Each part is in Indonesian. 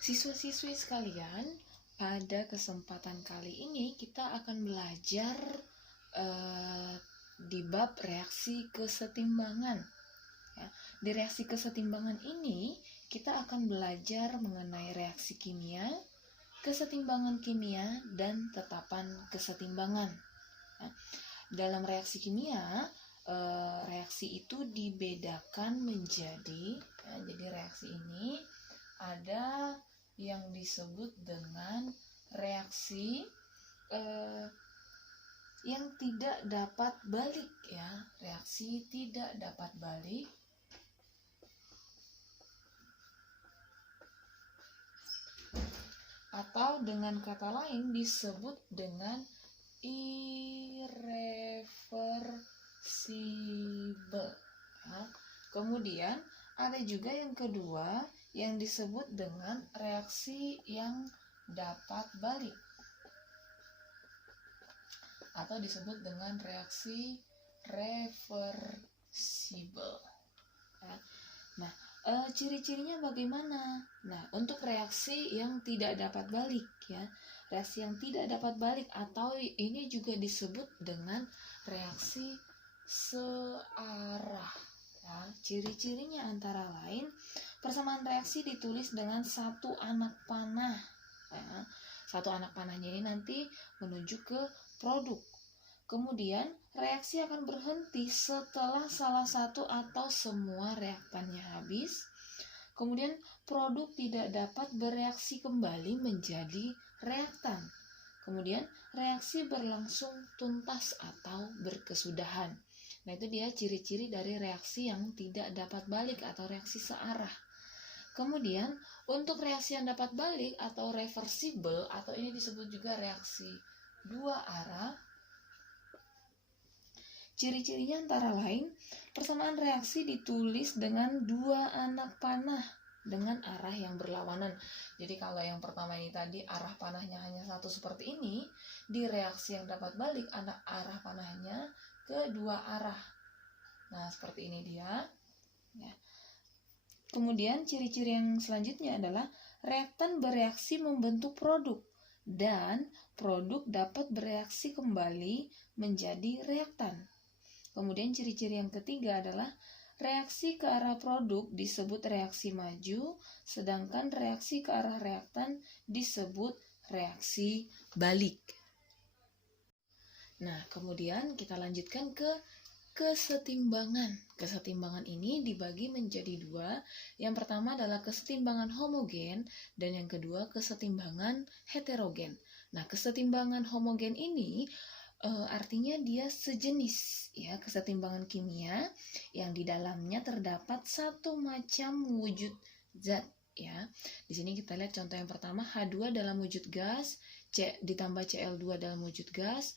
Siswa-siswi sekalian, pada kesempatan kali ini kita akan belajar di bab reaksi kesetimbangan. Ya, di reaksi kesetimbangan ini kita akan belajar mengenai reaksi kimia, kesetimbangan kimia, dan tetapan kesetimbangan. Ya, dalam reaksi kimia, reaksi itu dibedakan menjadi, jadi reaksi ini ada yang disebut dengan reaksi yang tidak dapat balik, ya, reaksi tidak dapat balik. Atau dengan kata lain disebut dengan irreversible. Ya. Kemudian ada juga yang kedua yang disebut dengan reaksi yang dapat balik atau disebut dengan reaksi reversible. Ya. Nah, ciri-cirinya bagaimana? Nah, untuk reaksi yang tidak dapat balik, ya, reaksi yang tidak dapat balik atau ini juga disebut dengan reaksi searah. Ya, ciri-cirinya antara lain persamaan reaksi ditulis dengan satu anak panah. Ya, satu anak panahnya ini nanti menuju ke produk. Kemudian reaksi akan berhenti setelah salah satu atau semua reaktannya habis. Kemudian produk tidak dapat bereaksi kembali menjadi reaktan. Kemudian reaksi berlangsung tuntas atau berkesudahan. Nah, itu dia ciri-ciri dari reaksi yang tidak dapat balik atau reaksi searah. Kemudian untuk reaksi yang dapat balik atau reversible atau ini disebut juga reaksi dua arah, ciri-cirinya antara lain persamaan reaksi ditulis dengan dua anak panah dengan arah yang berlawanan. Jadi kalau yang pertama ini tadi arah panahnya hanya satu seperti ini, di reaksi yang dapat balik arah panahnya ke dua arah. Nah, seperti ini dia. Ya. Kemudian ciri-ciri yang selanjutnya adalah reaktan bereaksi membentuk produk dan produk dapat bereaksi kembali menjadi reaktan. Kemudian ciri-ciri yang ketiga adalah reaksi ke arah produk disebut reaksi maju, sedangkan reaksi ke arah reaktan disebut reaksi balik. Nah, kemudian kita lanjutkan ke kesetimbangan. Kesetimbangan ini dibagi menjadi dua. Yang pertama adalah kesetimbangan homogen dan yang kedua kesetimbangan heterogen. Nah, kesetimbangan homogen ini artinya dia sejenis, ya, kesetimbangan kimia yang di dalamnya terdapat satu macam wujud zat, ya. Di sini kita lihat contoh yang pertama, H2 dalam wujud gas, ditambah Cl2 dalam wujud gas.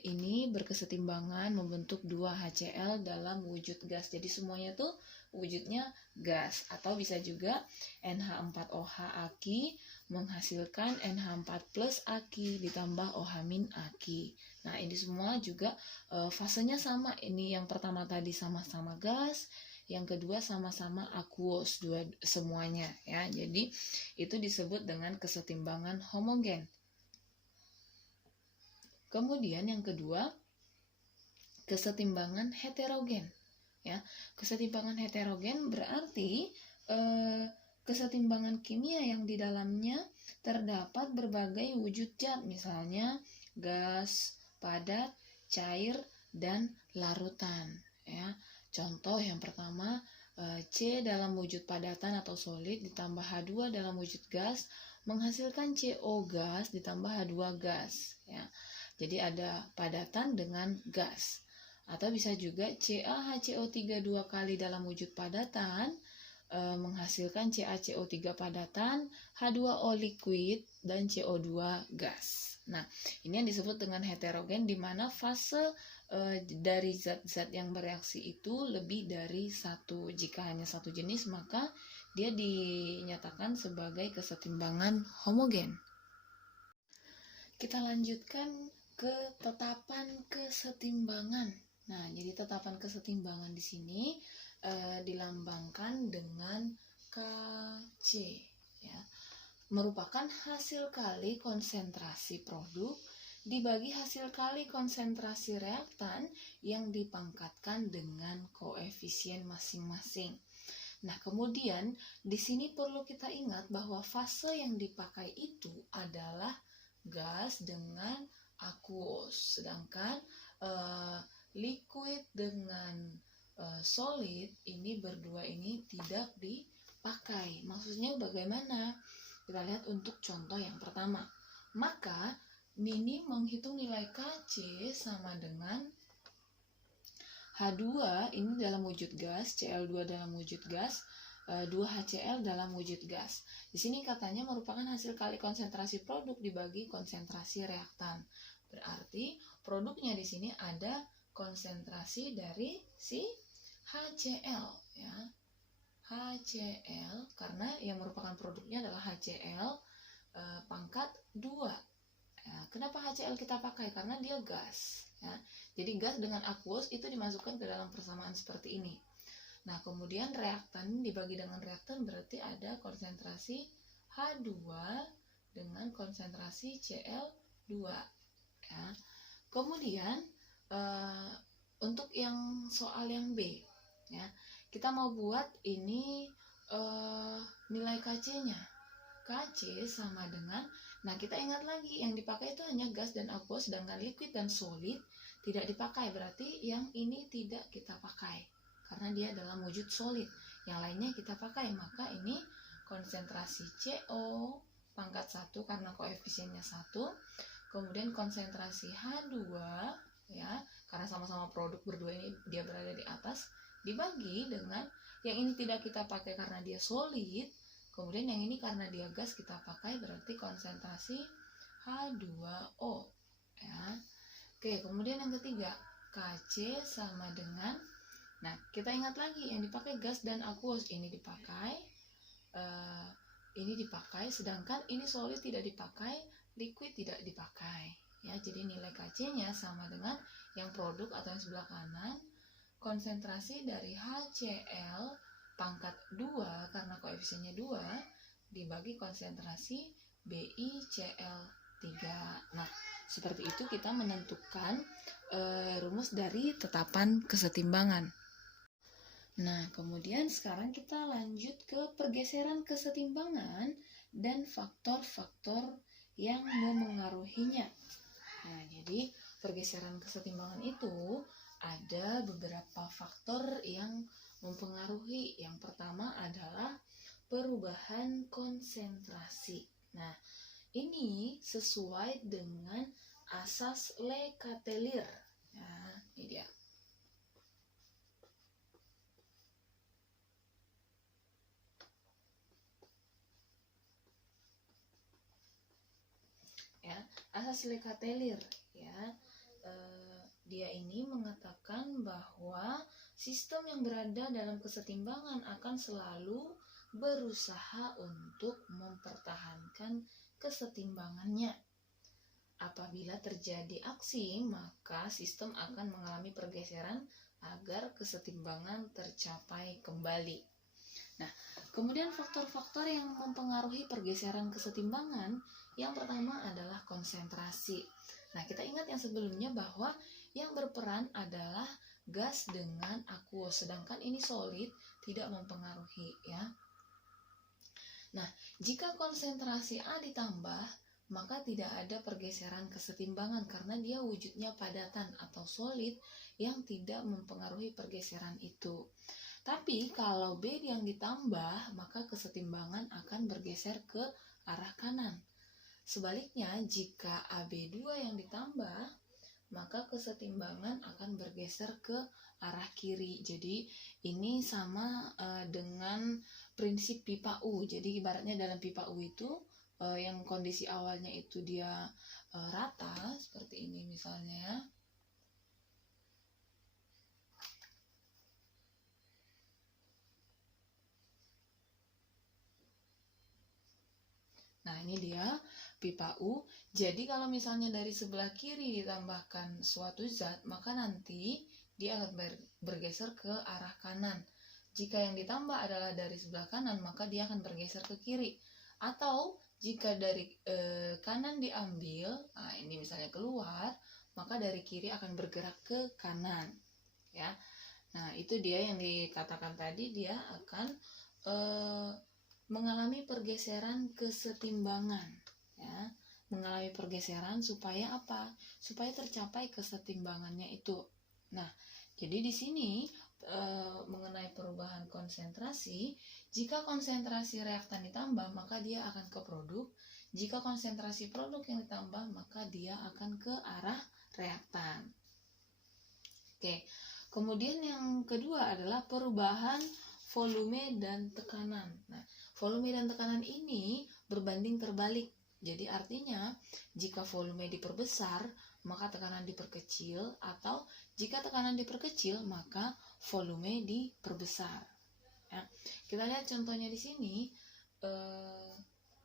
Ini berkesetimbangan membentuk 2 HCl dalam wujud gas. Jadi semuanya tuh wujudnya gas. Atau bisa juga NH4OH aki menghasilkan NH4 plus aki ditambah OH- aki. Nah, ini semua juga fasenya sama. Ini yang pertama tadi sama-sama gas, yang kedua sama-sama akuos, semuanya, ya. Jadi itu disebut dengan kesetimbangan homogen. Kemudian yang kedua, kesetimbangan heterogen. Ya, kesetimbangan heterogen berarti kesetimbangan kimia yang di dalamnya terdapat berbagai wujud zat, misalnya gas, padat, cair, dan larutan. Ya, contoh yang pertama, C dalam wujud padatan atau solid ditambah H2 dalam wujud gas menghasilkan CO gas ditambah H2 gas. Ya. Jadi ada padatan dengan gas. Atau bisa juga CaHCO3 2 kali dalam wujud padatan menghasilkan CaCO3 padatan, H2O liquid, dan CO2 gas. Nah, ini yang disebut dengan heterogen, di mana fase dari zat-zat yang bereaksi itu lebih dari satu. Jika hanya satu jenis, maka dia dinyatakan sebagai kesetimbangan homogen. Kita lanjutkan ke tetapan kesetimbangan. Nah, jadi tetapan kesetimbangan di sini dilambangkan dengan KC, ya. merupakan hasil kali konsentrasi produk dibagi hasil kali konsentrasi reaktan yang dipangkatkan dengan koefisien masing-masing. Nah, kemudian di sini perlu kita ingat bahwa fase yang dipakai itu adalah gas dengan aqueous, sedangkan liquid dengan solid ini berdua ini tidak dipakai. Maksudnya bagaimana? Kita lihat untuk contoh yang pertama. Maka Nini menghitung nilai Kc sama dengan H2 ini dalam wujud gas, Cl2 dalam wujud gas, 2HCl dalam wujud gas. Di sini katanya merupakan hasil kali konsentrasi produk dibagi konsentrasi reaktan. Berarti produknya di sini ada konsentrasi dari si HCl ya. HCl karena yang merupakan produknya adalah HCl pangkat 2. Ya, kenapa HCl kita pakai? Karena dia gas ya. Jadi gas dengan aqueous itu dimasukkan ke dalam persamaan seperti ini. Nah, kemudian reaktan dibagi dengan reaktan berarti ada konsentrasi H2 dengan konsentrasi Cl2 ya. Kemudian untuk yang soal yang B ya, kita mau buat ini nilai Kc-nya. Kc sama dengan, nah kita ingat lagi yang dipakai itu hanya gas dan aqueous, sedangkan liquid dan solid tidak dipakai, berarti yang ini tidak kita pakai karena dia dalam wujud solid. Yang lainnya kita pakai, maka ini konsentrasi CO pangkat 1 karena koefisiennya 1, kemudian konsentrasi H2 ya, karena sama-sama produk berdua ini dia berada di atas, dibagi dengan yang ini tidak kita pakai karena dia solid, kemudian yang ini karena dia gas kita pakai, berarti konsentrasi H2O ya. Oke, kemudian yang ketiga, Kc sama dengan, nah kita ingat lagi yang dipakai gas dan aqueous ini dipakai, sedangkan ini solid tidak dipakai, liquid tidak dipakai ya. Jadi nilai Kc-nya sama dengan yang produk atau yang sebelah kanan, konsentrasi dari HCl pangkat 2 karena koefisiennya 2 dibagi konsentrasi BiCl3. Nah, seperti itu kita menentukan rumus dari tetapan kesetimbangan. Nah, kemudian sekarang kita lanjut ke pergeseran kesetimbangan dan faktor-faktor yang memengaruhinya. Nah, jadi pergeseran kesetimbangan itu ada beberapa faktor yang mempengaruhi. Yang pertama adalah perubahan konsentrasi. Nah, ini sesuai dengan asas Le Chatelier. Nah, ini dia. Ya, asas Le Chatelier ya. Dia ini mengatakan bahwa sistem yang berada dalam kesetimbangan akan selalu berusaha untuk mempertahankan kesetimbangannya. Apabila terjadi aksi, maka sistem akan mengalami pergeseran agar kesetimbangan tercapai kembali. Nah, kemudian faktor-faktor yang mempengaruhi pergeseran kesetimbangan, yang pertama adalah konsentrasi. Nah, kita ingat yang sebelumnya bahwa yang berperan adalah gas dengan aqueous, sedangkan ini solid, tidak mempengaruhi ya. Nah, jika konsentrasi A ditambah, maka tidak ada pergeseran kesetimbangan karena dia wujudnya padatan atau solid yang tidak mempengaruhi pergeseran itu. Tapi kalau B yang ditambah, maka kesetimbangan akan bergeser ke arah kanan. Sebaliknya, jika AB2 yang ditambah, maka kesetimbangan akan bergeser ke arah kiri. Jadi ini sama dengan prinsip pipa U. Jadi ibaratnya dalam pipa U itu yang kondisi awalnya itu dia rata seperti ini misalnya. Nah, ini dia pipa U. Jadi kalau misalnya dari sebelah kiri ditambahkan suatu zat, maka nanti dia akan bergeser ke arah kanan. Jika yang ditambah adalah dari sebelah kanan, maka dia akan bergeser ke kiri. Atau jika dari kanan diambil, nah ini misalnya keluar, maka dari kiri akan bergerak ke kanan, ya. Nah, itu dia yang dikatakan tadi, dia akan mengalami pergeseran kesetimbangan, ya. Mengalami pergeseran supaya apa? Supaya tercapai kesetimbangannya itu. Nah, jadi di sini mengenai perubahan konsentrasi, jika konsentrasi reaktan ditambah, maka dia akan ke produk. Jika konsentrasi produk yang ditambah, maka dia akan ke arah reaktan. Oke, kemudian yang kedua adalah perubahan volume dan tekanan. Nah, volume dan tekanan ini berbanding terbalik. Jadi artinya, jika volume diperbesar, maka tekanan diperkecil, atau jika tekanan diperkecil, maka volume diperbesar. Ya, kita lihat contohnya di sini,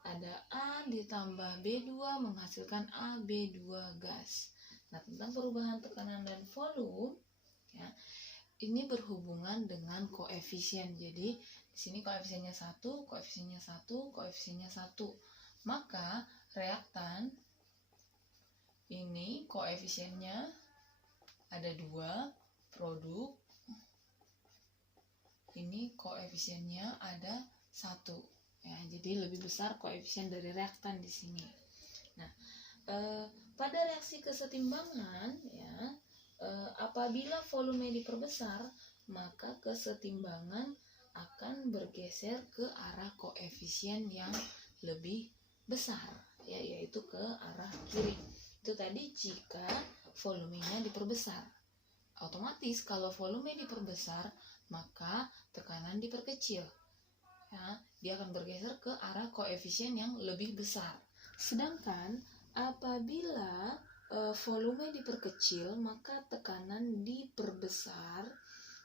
ada A ditambah B2 menghasilkan AB2 gas. Nah, tentang perubahan tekanan dan volume, ya, ini berhubungan dengan koefisien. Jadi di sini koefisiennya 1, koefisiennya 1, koefisiennya 1. Maka reaktan ini koefisiennya ada 2, produk ini koefisiennya ada 1. Ya, jadi lebih besar koefisien dari reaktan di sini. Nah, pada reaksi kesetimbangan, ya, apabila volume diperbesar, maka kesetimbangan akan bergeser ke arah koefisien yang lebih besar, ya, yaitu ke arah kiri. Itu tadi jika volumenya diperbesar. Otomatis kalau volume diperbesar, maka tekanan diperkecil. Ya, dia akan bergeser ke arah koefisien yang lebih besar. Sedangkan apabila volume diperkecil, maka tekanan diperbesar,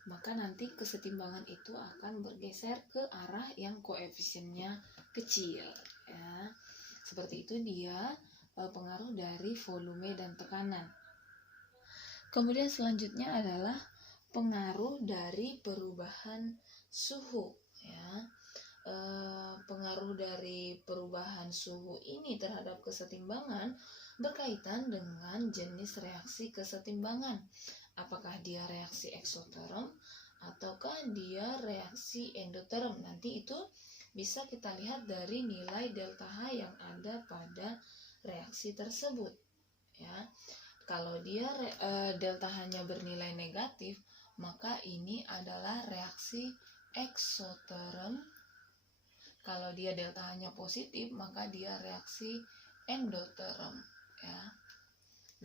maka nanti kesetimbangan itu akan bergeser ke arah yang koefisiennya kecil, ya. Seperti itu dia pengaruh dari volume dan tekanan. Kemudian selanjutnya adalah pengaruh dari perubahan suhu, ya. Pengaruh dari perubahan suhu ini terhadap kesetimbangan berkaitan dengan jenis reaksi kesetimbangan. Apakah dia reaksi eksoterm ataukah dia reaksi endoterm? Nanti itu bisa kita lihat dari nilai delta H yang ada pada reaksi tersebut, ya. Kalau dia delta H-nya bernilai negatif, maka ini adalah reaksi eksoterm. Kalau dia delta H-nya positif, maka dia reaksi endoterm, ya.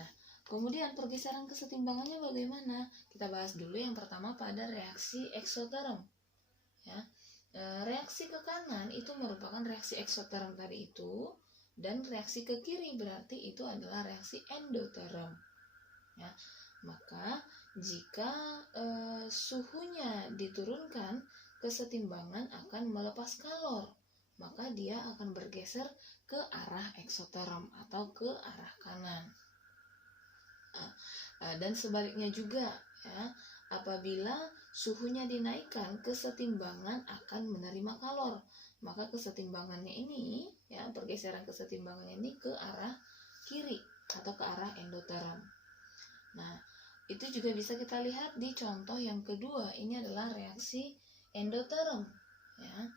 Nah, kemudian pergeseran kesetimbangannya bagaimana? Kita bahas dulu yang pertama pada reaksi eksoterm, ya. Reaksi ke kanan itu merupakan reaksi eksoterm tadi itu, dan reaksi ke kiri berarti itu adalah reaksi endoterm, ya. Maka jika suhunya diturunkan, kesetimbangan akan melepas kalor, maka dia akan bergeser ke arah eksoterm atau ke arah kanan. Dan sebaliknya juga, ya, apabila suhunya dinaikkan, kesetimbangan akan menerima kalor, maka kesetimbangannya ini, ya, pergeseran kesetimbangannya ini ke arah kiri atau ke arah endoterm. Nah, itu juga bisa kita lihat di contoh yang kedua. Ini adalah reaksi endoterm, ya.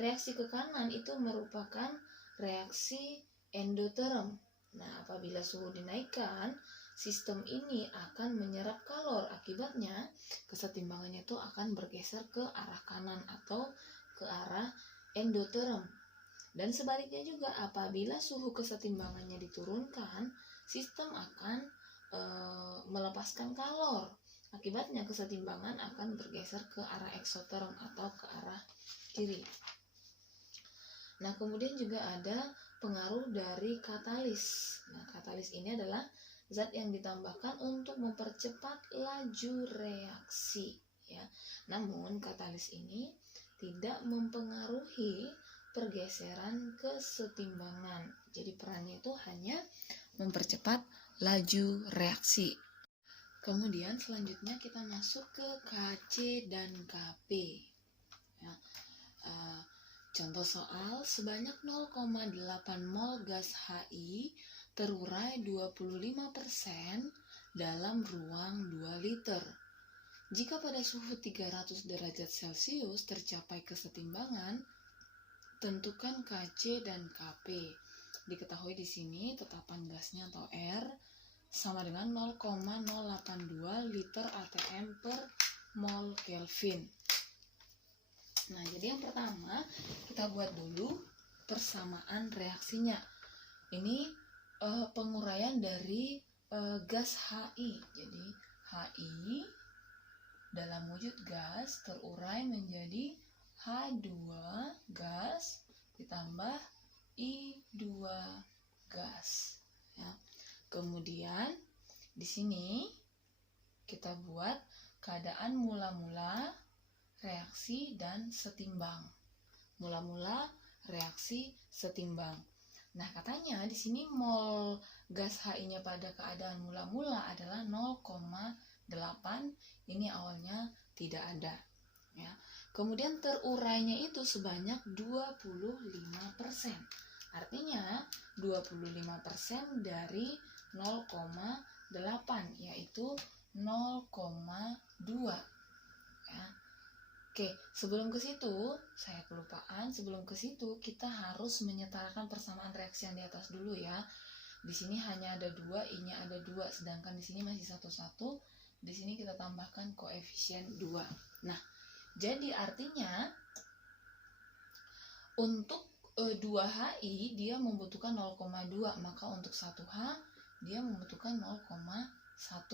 Reaksi ke kanan itu merupakan reaksi endoterm. Nah, apabila suhu dinaikkan, sistem ini akan menyerap kalor. Akibatnya, kesetimbangannya itu akan bergeser ke arah kanan atau ke arah endoterm. Dan sebaliknya juga, apabila suhu kesetimbangannya diturunkan, sistem akan melepaskan kalor. Akibatnya kesetimbangan akan bergeser ke arah eksoterm atau ke arah kiri. Nah, kemudian juga ada pengaruh dari katalis. Nah, katalis ini adalah zat yang ditambahkan untuk mempercepat laju reaksi, ya. Namun katalis ini tidak mempengaruhi pergeseran kesetimbangan. Jadi perannya itu hanya mempercepat laju reaksi. Kemudian selanjutnya kita masuk ke KC dan KP, ya. Contoh soal, sebanyak 0,8 mol gas HI terurai 25% dalam ruang 2 liter. Jika pada suhu 300 derajat Celcius tercapai kesetimbangan, tentukan Kc dan Kp. Diketahui di sini tetapan gasnya atau R sama dengan 0,082 liter atm per mol Kelvin. Nah, jadi yang pertama kita buat dulu persamaan reaksinya. Ini penguraian dari gas HI. Jadi HI dalam wujud gas terurai menjadi H2 gas ditambah I2 gas. Ya. Kemudian di sini kita buat keadaan mula-mula reaksi dan setimbang. Mula-mula reaksi setimbang. Nah, katanya di sini mol gas HI-nya pada keadaan mula-mula adalah 0,8. Ini awalnya tidak ada. Ya. Kemudian terurainya itu sebanyak 25%. Artinya 25% dari 0,8 yaitu 0,2. Ya. Oke, sebelum ke situ, saya kelupaan. Sebelum ke situ, kita harus menyetarakan persamaan reaksi yang di atas dulu ya. Di sini hanya ada 2, I-nya ada 2, sedangkan di sini masih 1,1. Di sini kita tambahkan koefisien 2. Nah, jadi artinya untuk 2HI dia membutuhkan 0,2, maka untuk 1H dia membutuhkan 0,1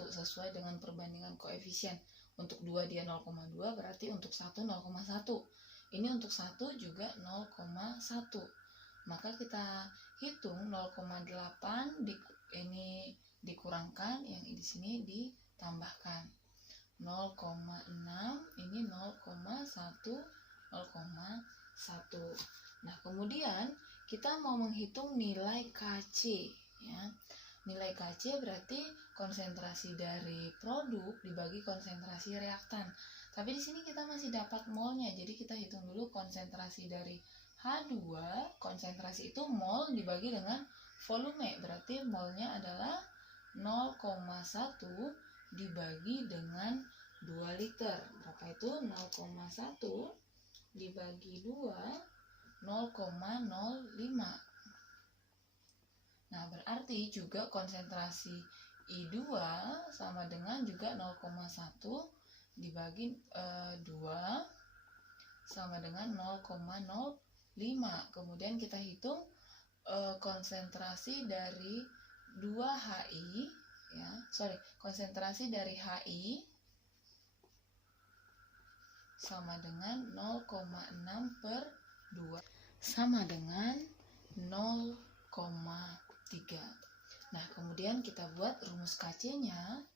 sesuai dengan perbandingan koefisien. Untuk 2 dia 0,2, berarti untuk 1 0,1. Ini untuk 1 juga 0,1. Maka kita hitung 0,8 ini dikurangkan, yang di sini ditambahkan. 0,6 ini 0,1, 0,1. Nah, kemudian kita mau menghitung nilai Kc ya. Nilai Kc berarti konsentrasi dari produk dibagi konsentrasi reaktan. Tapi di sini kita masih dapat molnya, jadi kita hitung dulu konsentrasi dari H2. Konsentrasi itu mol dibagi dengan volume, berarti molnya adalah 0,1 dibagi dengan 2 liter. Berapa itu? 0,1 dibagi 2, 0,05. Nah, berarti juga konsentrasi I2 sama dengan juga 0,1 dibagi 2 sama dengan 0,05. Kemudian kita hitung konsentrasi dari 2HI ya. Konsentrasi dari HI sama dengan 0,6 per 2 sama dengan 0,3. Nah, kemudian kita buat rumus Kc-nya.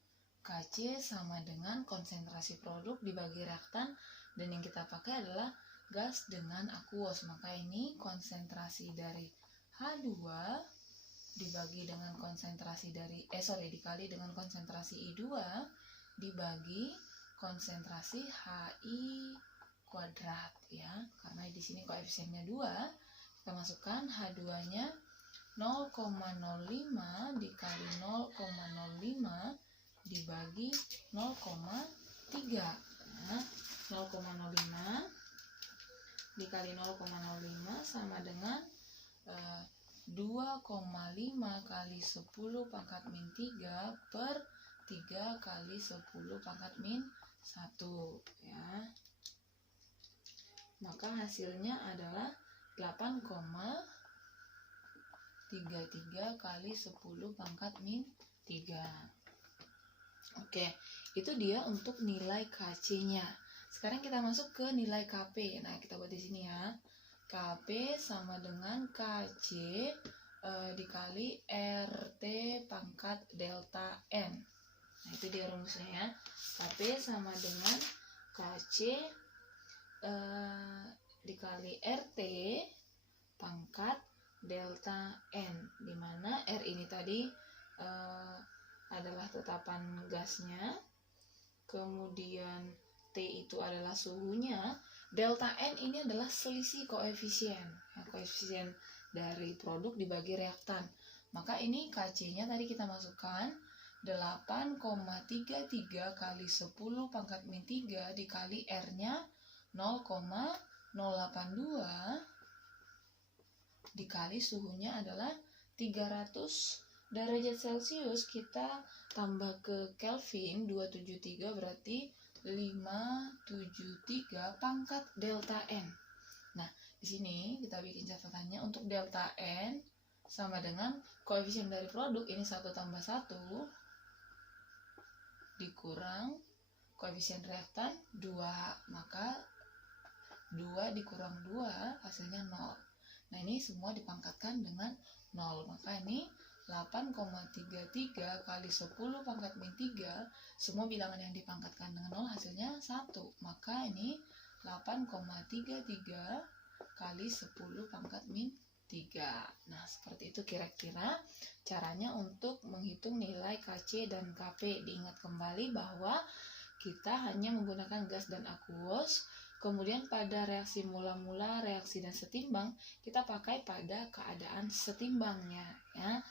Kc sama dengan konsentrasi produk dibagi reaktan, dan yang kita pakai adalah gas dengan aqueous. Maka ini konsentrasi dari H2 dibagi dengan konsentrasi dari dikali dengan konsentrasi I2 dibagi konsentrasi HI kuadrat ya. Karena di sini koefisiennya 2, kita masukkan H2-nya 0,05 dikali 0,05 dibagi 0,3. Nah, 0,05 dikali 0,05 sama dengan 2,5 kali 10 pangkat min 3 per 3 kali 10 pangkat min 1 ya. Maka hasilnya adalah 8,33 kali 10 pangkat min 3. Oke, itu dia untuk nilai Kc-nya. Sekarang kita masuk ke nilai Kp. Nah, kita buat di sini ya. Kp sama dengan Kc dikali RT pangkat delta N. Nah, itu dia rumusnya ya. Kp sama dengan Kc dikali RT pangkat delta N, dimana R ini tadi adalah tetapan gasnya, kemudian T itu adalah suhunya, delta N ini adalah selisih koefisien. Nah, koefisien dari produk dibagi reaktan. Maka ini Kc-nya tadi kita masukkan 8,33 kali 10 pangkat min 3 dikali R-nya 0,082 dikali suhunya adalah 300 derajat Celcius. Kita tambah ke Kelvin 273 berarti 573 pangkat delta N. Nah, di sini kita bikin catatannya untuk delta N sama dengan koefisien dari produk ini 1 tambah 1 dikurang koefisien reaktan 2, maka 2 dikurang 2 hasilnya 0. Nah, ini semua dipangkatkan dengan 0, maka ini 8,33 kali 10 pangkat min 3, semua bilangan yang dipangkatkan dengan 0 hasilnya 1, maka ini 8,33 kali 10 pangkat min 3. Nah, seperti itu kira-kira caranya untuk menghitung nilai Kc dan Kp. Diingat kembali bahwa kita hanya menggunakan gas dan aqueous. Kemudian pada reaksi mula-mula, reaksi dan setimbang, kita pakai pada keadaan setimbangnya, ya.